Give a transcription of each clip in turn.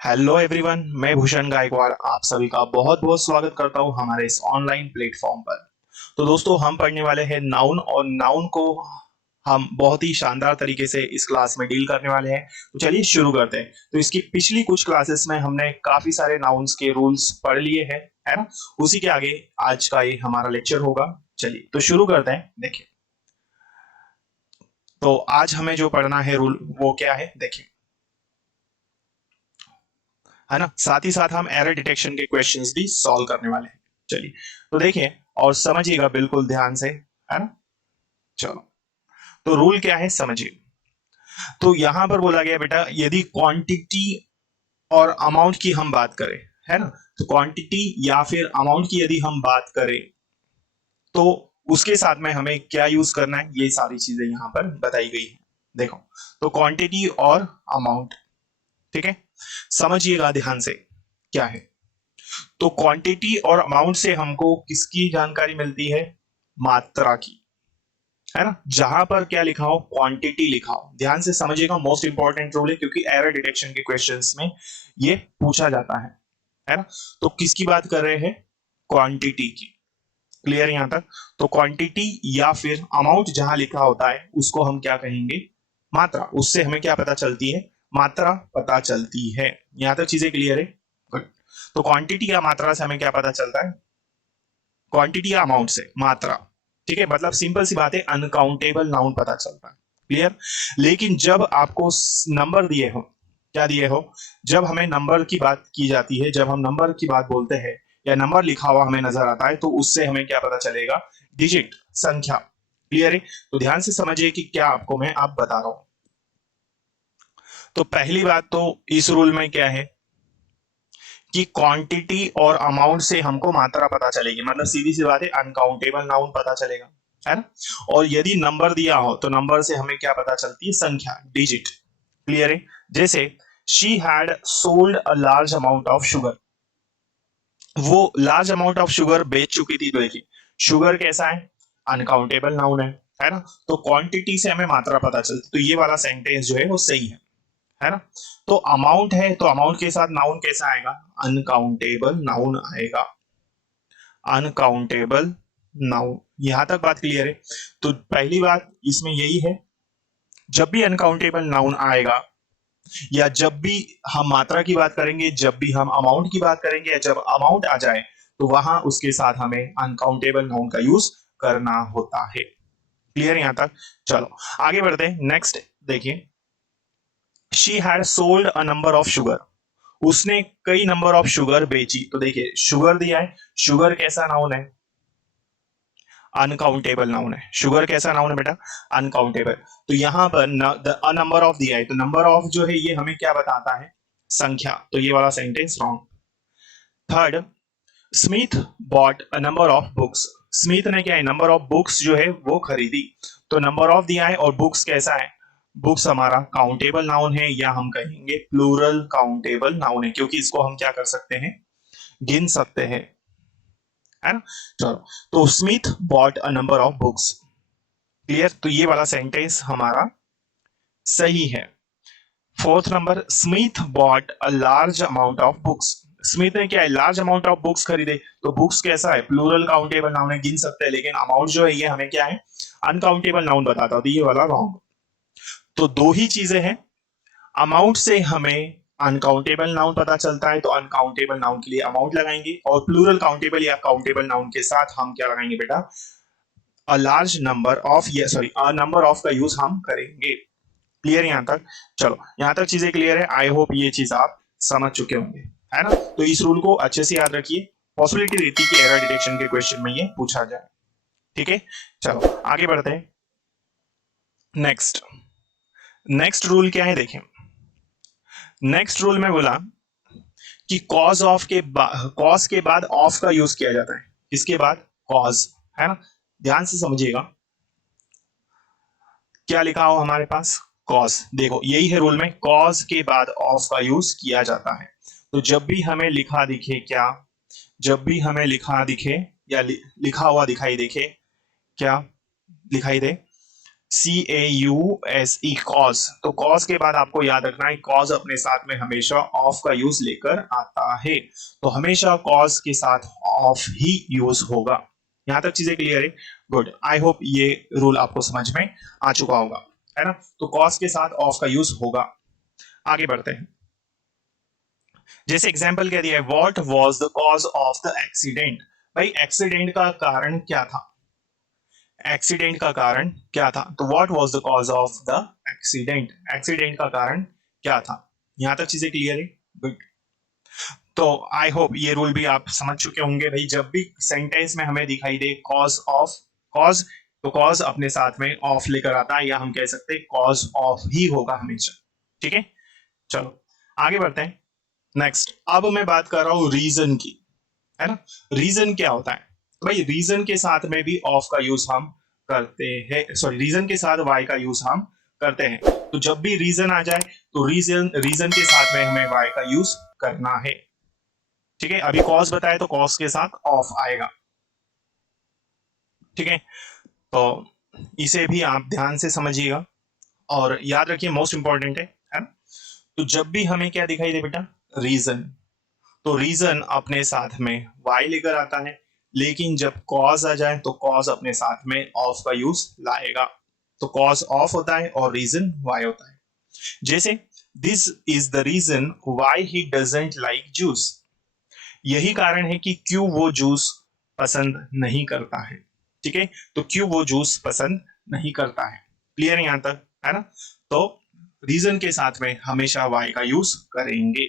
Hello everyone, मैं भूषण गायकवाड़ आप सभी का बहुत बहुत स्वागत करता हूं हमारे इस ऑनलाइन प्लेटफॉर्म पर। तो दोस्तों, हम पढ़ने वाले हैं नाउन और नाउन को हम बहुत ही शानदार तरीके से इस क्लास में डील करने वाले हैं। तो चलिए शुरू करते हैं। तो इसकी पिछली कुछ क्लासेस में हमने काफी सारे नाउन्स के रूल्स पढ़ लिए हैं, है ना। उसी के आगे आज का ये हमारा लेक्चर होगा। चलिए तो शुरू करते हैं। देखिए, तो आज हमें जो पढ़ना है रूल वो क्या है, देखिए, है ना। साथ ही साथ हम एरर डिटेक्शन के क्वेश्चंस भी सॉल्व करने वाले हैं। चलिए तो देखिए और समझिएगा बिल्कुल ध्यान से, है ना। चलो, तो रूल क्या है समझिए। तो यहां पर बोला गया बेटा, यदि क्वांटिटी और अमाउंट की हम बात करें, है ना, तो क्वांटिटी या फिर अमाउंट की यदि हम बात करें तो उसके साथ में हमें क्या यूज करना है, ये सारी चीजें यहां पर बताई गई है। देखो, तो क्वांटिटी और अमाउंट, ठीक है, समझिएगा ध्यान से क्या है। तो क्वांटिटी और अमाउंट से हमको किसकी जानकारी मिलती है, मात्रा की, है ना। जहां पर क्या लिखा हो, क्वांटिटी लिखा हो, ध्यान से समझिएगा, मोस्ट इंपॉर्टेंट रूल है क्योंकि एरर डिटेक्शन के क्वेश्चंस में ये पूछा जाता है ना। तो किसकी बात कर रहे हैं, क्वांटिटी की। क्लियर यहां तक। तो क्वांटिटी या फिर अमाउंट जहां लिखा होता है उसको हम क्या कहेंगे, मात्रा। उससे हमें क्या पता चलती है, मात्रा पता चलती है। यहां तक चीजें क्लियर है, गुड। तो क्वांटिटी या मात्रा से हमें क्या पता चलता है, क्वांटिटी या अमाउंट से मात्रा, ठीक है। मतलब सिंपल सी बात है, अनकाउंटेबल नाउन पता चलता है। क्लियर। लेकिन जब आपको नंबर दिए हो, क्या दिए हो, जब हमें नंबर की बात की जाती है, जब हम नंबर की बात बोलते हैं या नंबर लिखा हुआ हमें नजर आता है, तो उससे हमें क्या पता चलेगा, डिजिट, संख्या। क्लियर है। तो ध्यान से समझिए कि क्या आपको मैं आप बता रहा हूं। तो पहली बात तो इस रूल में क्या है कि क्वांटिटी और अमाउंट से हमको मात्रा पता चलेगी, मतलब सीधी सी बात है, अनकाउंटेबल नाउन पता चलेगा, है ना। और यदि नंबर दिया हो तो नंबर से हमें क्या पता चलती है, संख्या, डिजिट। क्लियर है। जैसे she had sold a large amount of sugar, वो लार्ज अमाउंट ऑफ शुगर बेच चुकी थी। तो देखिए, शुगर कैसा है, अनकाउंटेबल नाउन है ना। तो क्वांटिटी से हमें मात्रा पता चलती, तो ये वाला सेंटेंस जो है वो सही है ना। तो अमाउंट है, तो अमाउंट के साथ नाउन कैसा आएगा, अनकाउंटेबल नाउन आएगा, अनकाउंटेबल नाउन। यहां तक बात क्लियर है। तो पहली बात इसमें यही है, जब भी अनकाउंटेबल नाउन आएगा या जब भी हम मात्रा की बात करेंगे, जब भी हम अमाउंट की बात करेंगे, या जब अमाउंट आ जाए तो वहां उसके साथ हमें अनकाउंटेबल नाउन का यूज करना होता है। क्लियर यहां तक। चलो आगे बढ़ते हैं। नेक्स्ट देखिए, she had sold a number of sugar, उसने कई नंबर ऑफ शुगर बेची। तो देखिए, शुगर दिया है, शुगर कैसा नाउन है, अनकाउंटेबल नाउन है। शुगर कैसा नाउन है बेटा, अनकाउंटेबल। तो यहां पर नंबर ऑफ दिया है, तो नंबर ऑफ जो है ये हमें क्या बताता है, संख्या। तो ये वाला sentence wrong. Third, Smith bought a number of books, Smith ने क्या है, नंबर ऑफ बुक्स जो है वो खरीदी। तो नंबर ऑफ दिया है और बुक्स कैसा है, बुक्स हमारा काउंटेबल नाउन है, या हम कहेंगे प्लूरल काउंटेबल नाउन है, क्योंकि इसको हम क्या कर सकते हैं, गिन सकते हैं, है ना। चलो, तो Smith bought a number of books. Clear. तो ये वाला सेंटेंस हमारा सही है। Fourth number, Smith bought a large amount of books, Smith ने क्या है, लार्ज अमाउंट ऑफ बुक्स खरीदे। तो बुक्स कैसा है, प्लूरल काउंटेबल नाउन है, गिन सकते हैं, लेकिन अमाउंट जो है ये हमें क्या है, अनकाउंटेबल नाउन बताता है। तो ये वाला रॉन्ग। तो दो ही चीजें हैं, अमाउंट से हमें अनकाउंटेबल नाउन पता चलता है, तो अनकाउंटेबल नाउन के लिए अमाउंट लगाएंगे, और प्लूरल काउंटेबल या काउंटेबल नाउन के साथ हम क्या लगाएंगे बेटा, अ लार्ज नंबर ऑफ, या सॉरी अ नंबर ऑफ का यूज हम करेंगे। क्लियर यहां तक। चलो यहां तक चीजें क्लियर है, आई होप ये चीज आप समझ चुके होंगे, है ना। तो इस रूल को अच्छे से याद रखिए, पॉसिबिलिटी रहती है कि एरर डिटेक्शन के क्वेश्चन में ये पूछा जाए। ठीक है। चलो आगे बढ़ते हैं। नेक्स्ट, नेक्स्ट रूल क्या है, देखें। नेक्स्ट रूल में बोला कि कॉज के बाद ऑफ का यूज किया जाता है, इसके बाद कॉज, है ना। ध्यान से समझिएगा, क्या लिखा हो हमारे पास, कॉज। देखो यही है रूल में, कॉज के बाद ऑफ का यूज किया जाता है। तो जब भी हमें लिखा दिखे, क्या, जब भी हमें लिखा दिखे या लिखा हुआ दिखाई देखे, क्या दिखाई दे, CAUSE कॉज। तो कॉज के बाद आपको याद रखना है कॉज अपने साथ में हमेशा ऑफ का यूज लेकर आता है, तो हमेशा कॉज के साथ ऑफ ही यूज होगा। यहां तक चीजें क्लियर है? गुड, आई होप ये रूल आपको समझ में आ चुका होगा, है ना। तो कॉज के साथ ऑफ का यूज होगा। आगे बढ़ते हैं। जैसे एग्जाम्पल क्या दिया है, what was the cause of the accident. भाई एक्सीडेंट का कारण क्या था? एक्सीडेंट का कारण क्या था? तो what was the cause of the accident, accident का कारण क्या था? यहां तक चीजें क्लियर है? गुड। तो आई होप ये रूल भी आप समझ चुके होंगे। भाई जब भी सेंटेंस में हमें दिखाई दे कॉज ऑफ, कॉज, तो कॉज अपने साथ में ऑफ लेकर आता है, या हम कह सकते हैं कॉज ऑफ ही होगा हमेशा। ठीक है, चलो आगे बढ़ते हैं। नेक्स्ट, अब मैं बात कर रहा हूं रीजन की, है ना। रीजन क्या होता है? तो भाई रीजन के साथ में भी ऑफ का यूज हम करते हैं, सॉरी रीजन के साथ वाई का यूज हम करते हैं। तो जब भी रीजन आ जाए तो रीजन, रीजन के साथ में हमें वाई का यूज करना है। ठीक है, अभी कॉज बताए तो कॉज के साथ ऑफ आएगा। ठीक है, तो इसे भी आप ध्यान से समझिएगा और याद रखिए, मोस्ट इंपॉर्टेंट है ना। तो जब भी हमें क्या दिखाई दे बेटा, रीजन, तो रीजन अपने साथ में वाई लेकर आता है, लेकिन जब कॉज आ जाए तो कॉज अपने साथ में ऑफ का यूज लाएगा। तो कॉज ऑफ होता है और रीजन वाई होता है। जैसे this is the reason why he doesn't like juice. यही कारण है कि क्यों वो जूस पसंद नहीं करता है। ठीक है, तो क्यों वो जूस पसंद नहीं करता है। क्लियर है यहां तक, है ना। तो रीजन के साथ में हमेशा वाई का यूज करेंगे।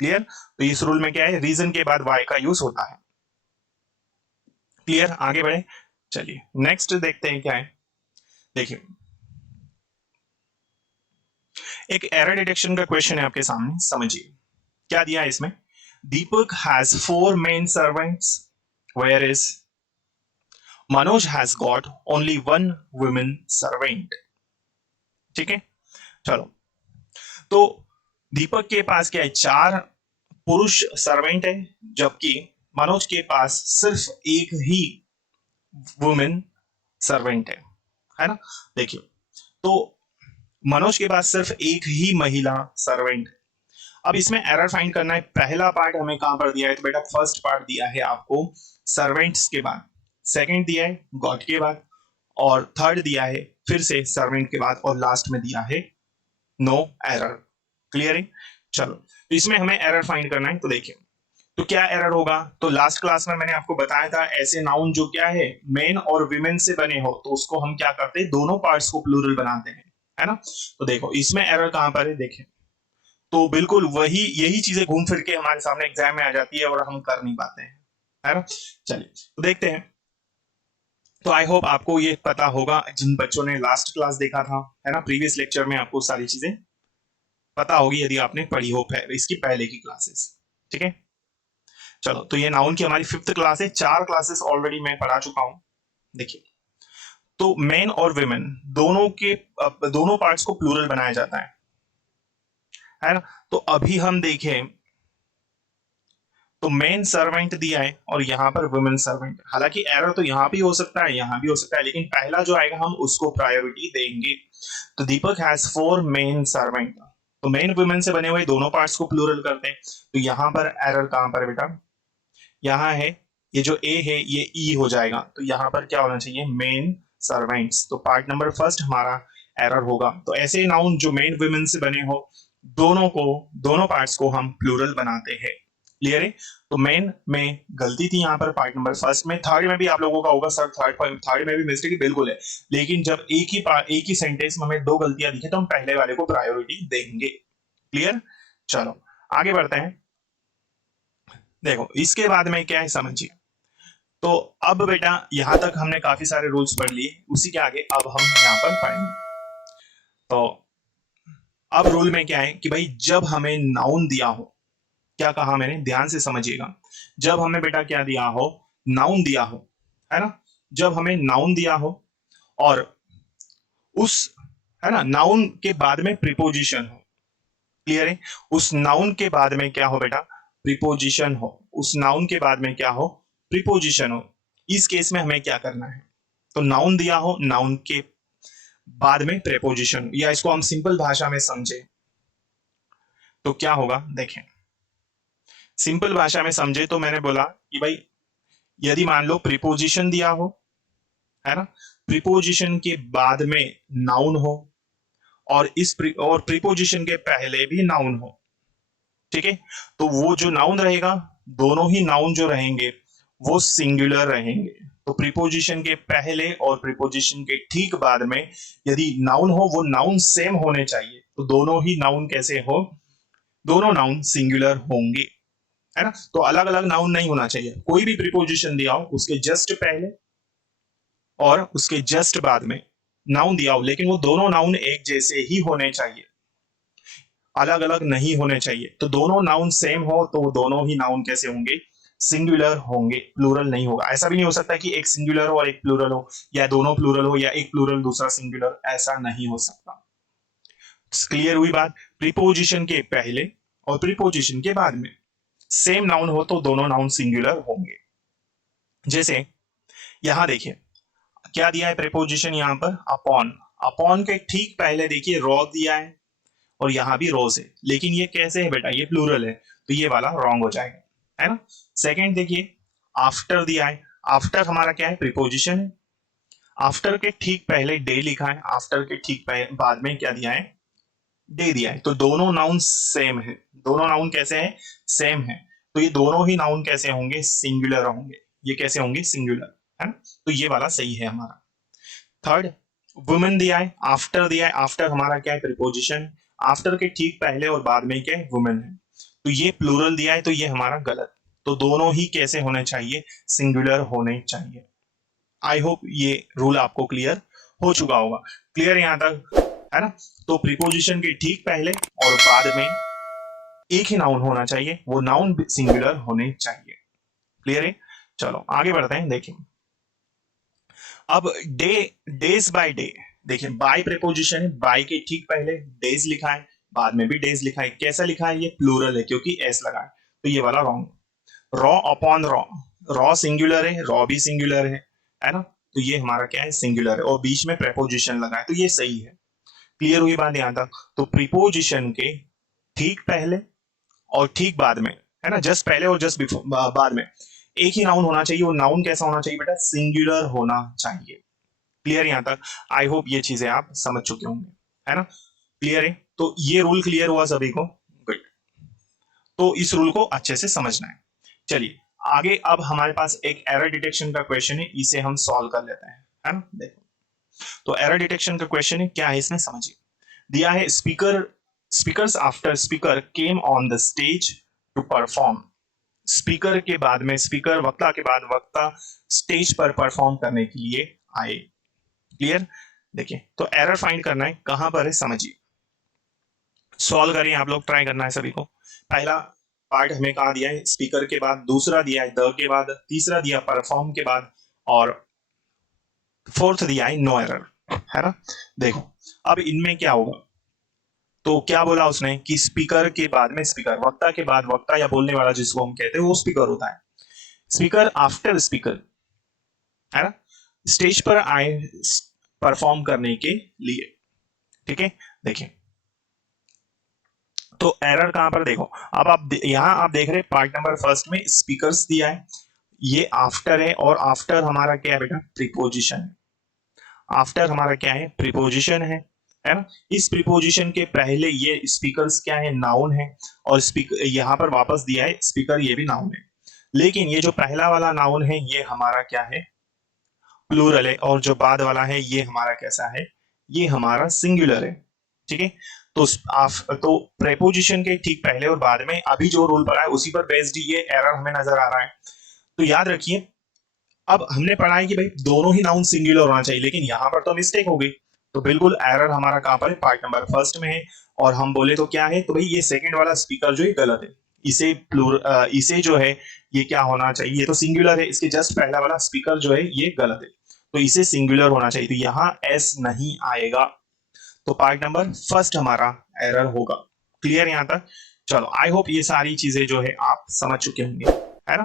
क्लियर, तो इस रूल में क्या है, रीजन के बाद वाई का यूज होता है। क्लियर, आगे बढ़े। चलिए नेक्स्ट देखते हैं क्या है। देखिए एक एरर डिटेक्शन का क्वेश्चन है आपके सामने, समझिए क्या दिया है इसमें। Deepak has 4 men servants whereas Manoj has got only 1 women servant. ठीक है, चलो, तो दीपक के पास क्या है, 4 पुरुष सर्वेंट है, जबकि मनोज के पास सिर्फ एक ही वुमेन सर्वेंट है ना। देखिए, तो मनोज के पास सिर्फ एक ही महिला सर्वेंट। अब इसमें एरर फाइंड करना है। पहला पार्ट हमें कहां पर दिया है, तो बेटा फर्स्ट पार्ट दिया है आपको सर्वेंट्स के बाद, सेकंड दिया है गॉड के बाद, और थर्ड दिया है फिर से सर्वेंट के बाद, और लास्ट में दिया है नो एरर। क्लियर है, चलो, तो इसमें हमें एरर फाइंड करना है। तो देखिए, तो क्या एरर होगा, तो लास्ट क्लास में मैंने आपको बताया था ऐसे नाउन जो क्या है मेन और विमेन से बने हो तो उसको हम क्या करते हैं, दोनों पार्ट्स को प्लूरल बनाते हैं, है ना। तो देखो इसमें एरर कहां पर है, देखिए, तो बिल्कुल वही, यही चीजें घूम फिर के हमारे सामने एग्जाम में आ जाती है और हम कर नहीं पाते हैं, है ना। चलिए तो देखते हैं। तो आई होप आपको ये पता होगा, जिन बच्चों ने लास्ट क्लास देखा था, है ना, प्रीवियस लेक्चर में आपको सारी चीजें पता होगी यदि आपने पढ़ी हो इसकी पहले की क्लासेस। ठीक है, चलो, तो ये नाउन की हमारी 5th क्लास है, 4 क्लासेस ऑलरेडी मैं पढ़ा चुका हूं। देखिए, तो मेन और विमेन दोनों के दोनों पार्ट्स को प्लूरल बनाया जाता है ना। तो अभी हम देखें तो मेन सर्वेंट दिया है और यहां पर वुमेन सर्वेंट। हालांकि एरर तो यहां भी हो सकता है, यहां भी हो सकता है, लेकिन पहला जो आएगा हम उसको प्रायोरिटी देंगे। तो दीपक हैज 4 मेन सर्वेंट, तो मेन वुमेन से बने हुए दोनों पार्ट्स को प्लूरल करते हैं। तो यहां पर एरर कहां पर बेटा, यहां है, ये जो ए है ये ई हो जाएगा, तो यहां पर क्या होना चाहिए, मेन सर्वेंट्स। तो पार्ट नंबर फर्स्ट हमारा एरर होगा। तो ऐसे नाउन जो मेन वुमेन से बने हो दोनों को, दोनों पार्ट्स को हम प्लूरल बनाते हैं। क्लियर है, तो मेन में गलती थी यहाँ पर पार्ट नंबर फर्स्ट में, थर्ड में भी आप लोगों का होगा सर, थर्ड में भी मिस्टेक बिल्कुल है, लेकिन जब एक ही सेंटेंस में हमें 2 गलतियां दिखे तो हम पहले वाले को प्रायोरिटी देंगे। क्लियर, चलो आगे बढ़ते हैं। देखो इसके बाद में क्या है समझिए। तो अब बेटा यहां तक हमने काफी सारे रूल्स पढ़ लिए, उसी के आगे अब हम यहाँ पर पढ़ेंगे। तो अब रूल में क्या है कि भाई जब हमें नाउन दिया हो, क्या कहा मैंने, ध्यान से समझिएगा, जब हमें बेटा क्या दिया हो, नाउन दिया हो, है ना, जब हमें नाउन दिया हो और उस, है ना, नाउन के बाद में प्रीपोजिशन हो। क्लियर है, उस नाउन के बाद में क्या हो बेटा, प्रीपोजिशन हो, उस नाउन के बाद में क्या हो, प्रीपोजिशन हो। इस केस में हमें क्या करना है, तो नाउन दिया हो, नाउन के बाद में प्रेपोजिशन, या इसको हम सिंपल भाषा में समझे तो क्या होगा देखें। सिंपल भाषा में समझे तो मैंने बोला कि भाई यदि मान लो प्रीपोजिशन दिया हो, है ना, प्रीपोजिशन के बाद में नाउन हो और और प्रीपोजिशन के पहले भी नाउन हो, ठीक है, तो वो जो नाउन रहेगा, दोनों ही नाउन जो रहेंगे वो सिंगुलर रहेंगे। तो प्रीपोजिशन के पहले और प्रीपोजिशन के ठीक बाद में यदि नाउन हो, वो नाउन सेम होने चाहिए। तो दोनों ही नाउन कैसे हो, दोनों नाउन सिंगुलर होंगे, है ना। तो अलग अलग नाउन नहीं होना चाहिए। कोई भी प्रीपोजिशन दिया हो उसके जस्ट पहले और उसके जस्ट बाद में नाउन दिया हो, लेकिन वो दोनों नाउन एक जैसे ही होने चाहिए, अलग अलग नहीं होने चाहिए। तो दोनों नाउन सेम हो तो वो दोनों ही नाउन कैसे होंगे, सिंगुलर होंगे, प्लूरल नहीं होगा। ऐसा भी नहीं हो सकता कि एक सिंगुलर हो और एक प्लूरल हो, या दोनों प्लूरल हो या एक प्लूरल दूसरा सिंगुलर, ऐसा नहीं हो सकता। क्लियर हुई बात। प्रीपोजिशन के पहले और प्रीपोजिशन के बाद में सेम नाउन हो तो दोनों नाउन सिंगुलर होंगे। जैसे यहां देखिए क्या दिया है प्रीपोजिशन, यहां पर अपॉन, अपॉन के ठीक पहले देखिए रॉ दिया है और यहां भी रोज है, लेकिन ये कैसे है बेटा, ये प्लूरल है, तो ये वाला रॉन्ग हो जाएगा, है ना। सेकंड देखिए आफ्टर दिया है, आफ्टर हमारा क्या है, प्रीपोजिशन है। आफ्टर के ठीक पहले डे लिखा है, आफ्टर के ठीक बाद में क्या दिया है, डे दिया है। तो दोनों नाउन सेम है, दोनों नाउन कैसे हैं, सेम है। तो ये दोनों ही नाउन कैसे होंगे, सिंगुलर होंगे। ये कैसे होंगे, सिंगुलर, है ना। तो ये वाला सही है हमारा। थर्ड वुमेन दिया है, आफ्टर दिया है, आफ्टर हमारा क्या है, प्रीपोजिशन। आफ्टर के ठीक पहले और बाद में क्या है, वुमेन है। तो ये प्लूरल दिया है, तो ये हमारा गलत। तो दोनों ही कैसे होने चाहिए, सिंगुलर होने चाहिए। आई होप ये रूल आपको क्लियर हो चुका होगा। क्लियर यहां तक, है ना। तो प्रीपोजिशन के ठीक पहले और बाद में एक ही नाउन होना चाहिए, वो नाउन सिंगुलर होने चाहिए। क्लियर है। चलो आगे बढ़ते हैं। देखिए अब डे, डेज बाय डे, देखिए बाय प्रीपोजिशन है, बाय के ठीक पहले डेज लिखा है, बाद में भी डेज लिखा है। कैसा लिखा है, ये प्लूरल है क्योंकि एस लगा है, तो ये वाला wrong. Raw upon raw, raw singular है, रॉ भी सिंगुलर है ना। तो ये हमारा क्या है, सिंगुलर है, और बीच में प्रेपोजिशन लगा है, तो ये सही है। क्लियर हुई बात यहां तक। तो प्रीपोजिशन के ठीक पहले और ठीक बाद में, है ना, जस्ट पहले और जस्ट बिफोर बाद में एक ही नाउन होना चाहिए। वो नाउन कैसा होना चाहिए बेटा, सिंगुलर होना चाहिए। क्लियर यहां तक। आई होप ये चीजें आप समझ चुके होंगे, है ना। क्लियर है। तो ये रूल क्लियर हुआ सभी को, गुड। तो इस रूल को अच्छे से समझना है। चलिए आगे, अब हमारे पास एक एरर डिटेक्शन का क्वेश्चन है, इसे हम सॉल्व कर लेते हैं, है ना। देखो तो एरर डिटेक्शन का क्वेश्चन है, क्या है इसमें समझिए। दिया है speaker, speakers after speaker came on the stage to perform. Speaker के बाद में स्पीकर, वक्ता के बाद वक्ता स्टेज पर परफॉर्म करने के लिए आए। क्लियर। देखिए तो एरर फाइंड करना है, कहां पर है समझिए। सॉल्व करिए आप लोग, ट्राई करना है सभी को। पहला पार्ट हमें कहा दिया है, स्पीकर के बाद, दूसरा दिया है द के बाद, तीसरा दिया परफॉर्म के बाद, और फोर्थ दिया है नो एरर, है ना। देखो अब इनमें क्या होगा, तो क्या बोला उसने कि स्पीकर के बाद में स्पीकर, वक्ता के बाद वक्ता या बोलने वाला जिसको हम कहते हैं वो स्पीकर होता है। स्पीकर आफ्टर स्पीकर, है ना, स्टेज पर आए परफॉर्म करने के लिए, ठीक है। देखिए तो एरर कहां पर, देखो अब आप यहां आप देख रहे पार्ट नंबर फर्स्ट में स्पीकर्स दिया है, ये आफ्टर है, और आफ्टर हमारा क्या है बेटा, प्रीपोजिशन है। आफ्टर हमारा क्या है, प्रीपोजिशन है ना। इस प्रीपोजिशन के पहले ये स्पीकर्स क्या है, नाउन है, और स्पीकर यहां पर वापस दिया है स्पीकर, ये भी नाउन है। लेकिन ये जो पहला वाला नाउन है ये हमारा क्या है, प्लूरल है, और जो बाद वाला है ये हमारा कैसा है, ये हमारा सिंगुलर है, ठीक है। तो तो प्रेपोजिशन के ठीक पहले और बाद में अभी जो रूल पढ़ा है उसी पर बेस्ड ये एरर हमें नजर आ रहा है। तो याद रखिए, अब हमने पढ़ा है कि भाई दोनों ही नाउन सिंगुलर होना चाहिए, लेकिन यहां पर तो मिस्टेक हो गई। तो बिल्कुल एरर हमारा कहां पर है, पार्ट नंबर फर्स्ट में है। और हम बोले तो क्या है, तो भाई ये सेकंड वाला स्पीकर जो है गलत है, इसे इसे जो है ये क्या होना चाहिए, ये तो सिंगुलर है, इसके जस्ट पहला वाला स्पीकर जो है ये गलत है, तो इसे सिंगुलर होना चाहिए। तो यहाँ एस नहीं आएगा, तो पार्ट नंबर फर्स्ट हमारा एरर होगा। क्लियर यहां तक। चलो आई होप ये सारी चीजें जो है आप समझ चुके होंगे, है ना।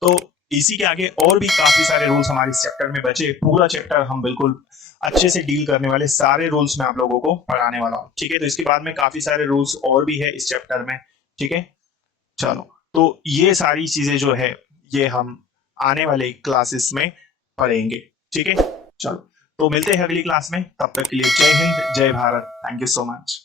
तो इसी के आगे और भी काफी सारे रूल्स हमारे इस चैप्टर में बचे। पूरा चैप्टर हम बिल्कुल अच्छे से डील करने वाले, सारे रूल्स मैं आप लोगों को पढ़ाने वाला हूँ, ठीक है। तो इसके बाद में काफी सारे रूल्स और भी है इस चैप्टर में, ठीक है। चलो, तो ये सारी चीजें जो है ये हम आने वाले क्लासेस में पढ़ेंगे, ठीक है। चलो, तो मिलते हैं अगली क्लास में, तब तक के लिए जय हिंद, जय Bharat, thank you so much.